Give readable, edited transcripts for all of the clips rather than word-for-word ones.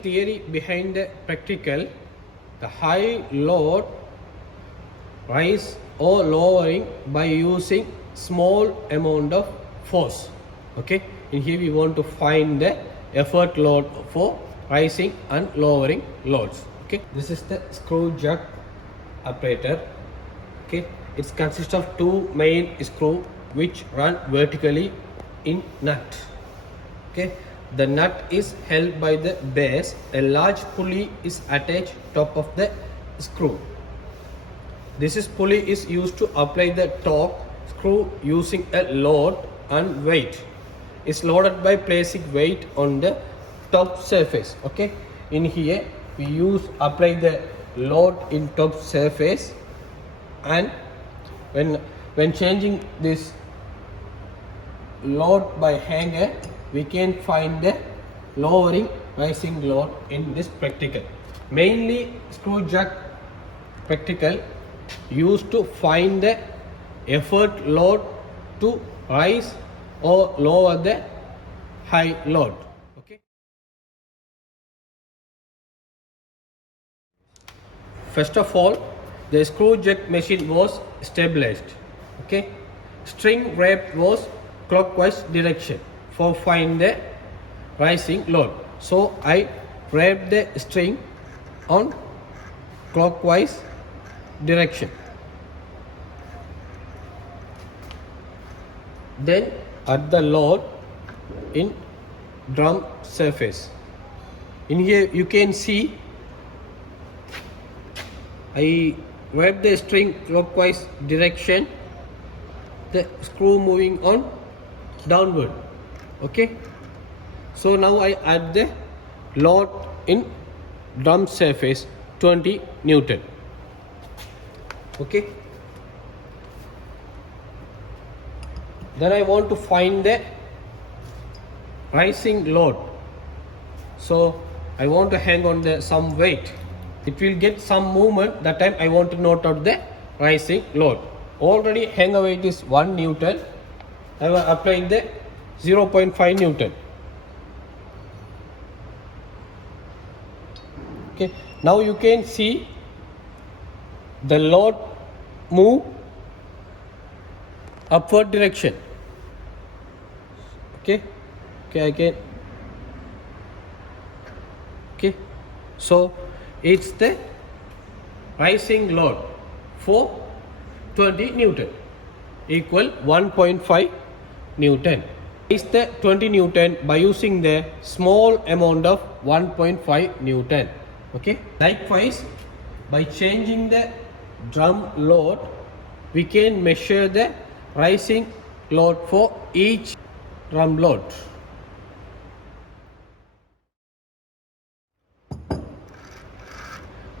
Theory behind the practical, the high load rise or lowering by using small amount of force. Okay, in here we want to find the effort load for rising and lowering loads. Okay, this is the screw jack operator. Okay, it consists of two main screws which run vertically in nut. Okay, the nut is held by the base. A large pulley is attached top of the screw. This pulley is used to apply the torque screw using a load and weight. It's loaded by placing weight on the top surface. Okay, in here we apply the load in top surface, and when changing this load by hanger, we can find the lowering rising load in this practical. Mainly screw jack practical used to find the effort load to rise or lower the high load. Okay, first of all, the screw jack machine was stabilized. Okay, string wrap was clockwise direction for find the rising load. So I wrap the string on clockwise direction. Then add the load in drum surface. In here you can see I wrap the string clockwise direction, the screw moving on downward. Okay, so now I add the load in drum surface 20 Newton. Okay, then I want to find the rising load, so I want to hang on the some weight. It will get some movement. That time I want to note out the rising load. Already hanger weight is 1 Newton. I will apply the 0.5 Newton. Okay, now you can see the load move upward direction. Okay, again. Okay, so it's the rising load for 20 Newton equal 1.5 Newton. Is the 20 Newton by using the small amount of 1.5 Newton. Okay, likewise by changing the drum load, we can measure the rising load for each drum load.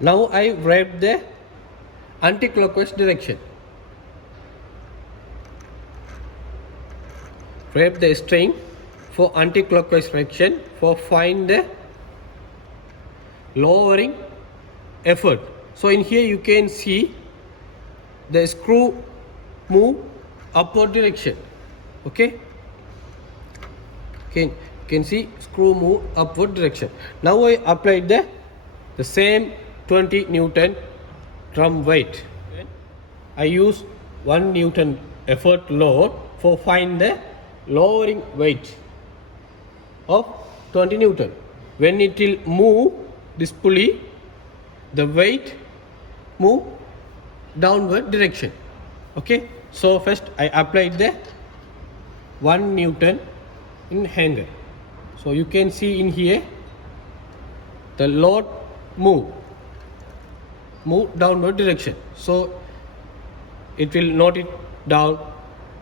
Now I wrap the anti-clockwise direction. Wrap the string for anti-clockwise direction for find the lowering effort. So in here you can see the screw move upward direction. Okay, you can see screw move upward direction. Now I applied the same 20 Newton drum weight. I use 1 Newton effort load for find the lowering weight of 20 Newton. When it will move this pulley, the weight move downward direction. Okay, so first I applied the 1 Newton in hanger. So you can see in here the load move downward direction. So it will note it down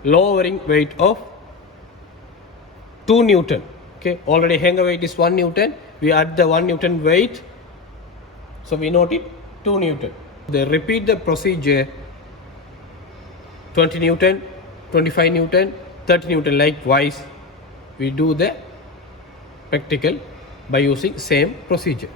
lowering weight of 2 Newton. Okay, already hanger weight is 1 Newton. We add the 1 Newton weight, so we note it 2 Newton. They repeat the procedure 20 Newton, 25 Newton, 30 Newton. Likewise, we do the practical by using same procedure.